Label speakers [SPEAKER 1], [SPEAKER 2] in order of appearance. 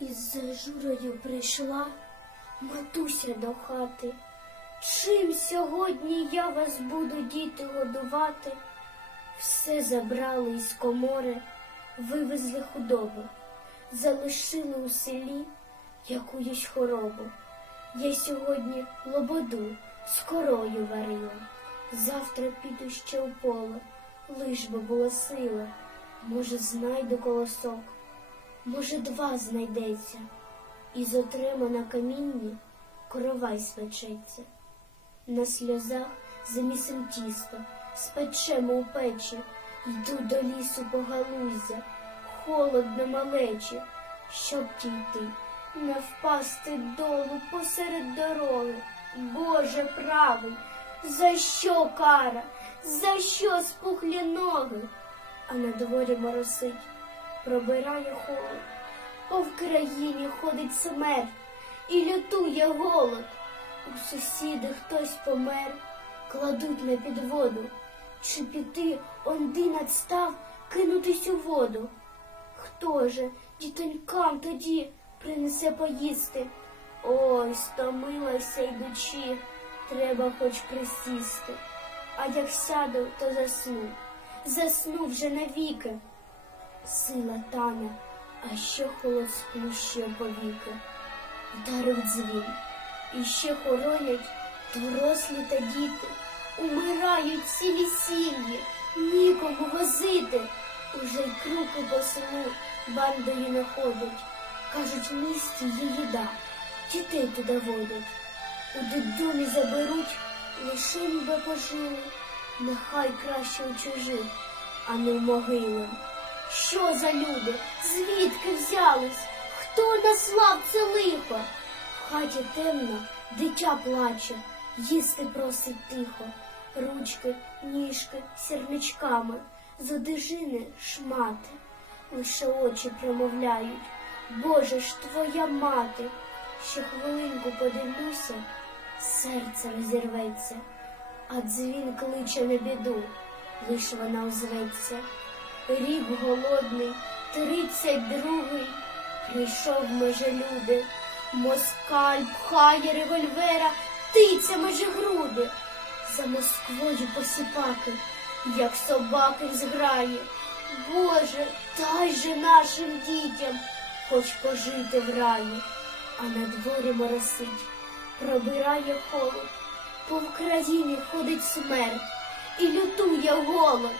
[SPEAKER 1] Із зажурою прийшла матуся до хати. Чим сьогодні я вас буду, діти, годувати? Все забрали із комори, вивезли худобу, залишили у селі якусь хоробу. Я сьогодні лободу з корою варила, завтра піду ще у поле, лиш би була сила, може, знайду колосок, може, два знайдеться, і з отрима на камінні коровай свечеться. На сльозах замісим тісто, спечемо у печі, йду до лісу по галузя, холодно малечі, щоб дійти, не впасти долу посеред дороги. Боже правий, за що кара, за що спухлі ноги? А на дворі моросить, пробирає холод, по в країні ходить смерть і лютує голод. У сусіди хтось помер, кладуть на підводу, чи піти онди надстав, кинутись у воду. Хто же дітонькам тоді принесе поїсти? Ой, стомилася йдучи, треба хоч присісти. А як сяду, то засну, засну вже навіки. Сила тане, а що холод сплющує повіки. Вдарив дзвін. І ще хоронять дорослі та діти, умирають цілі сім'ї, нікому возити. Уже й круки по селу бандою не ходять. Кажуть, в місті є їда, дітей туди водять. У дитдомі заберуть, лише ніби пожили, нехай краще у чужих, а не в могили. Що за люди? Звідки взялись? Хто наслав це лихо? В хаті темно, дитя плаче, їсти просить тихо, ручки, ніжки сірничками, з одежини шмати, лише очі промовляють. Боже ж твоя мати, ще хвилинку подивлюся, серце розірветься, а дзвін кличе на біду, лиш вона озветься. Рік голодний, тридцять другий, прийшов меже люди. Москаль пхає револьвера тицями же груди. За Москвою посіпаки, як собаки в зграї. Боже, дай же нашим дітям хоч пожити в раї, а на дворі моросить, пробирає холод, по Україні ходить смерть і лютує голод.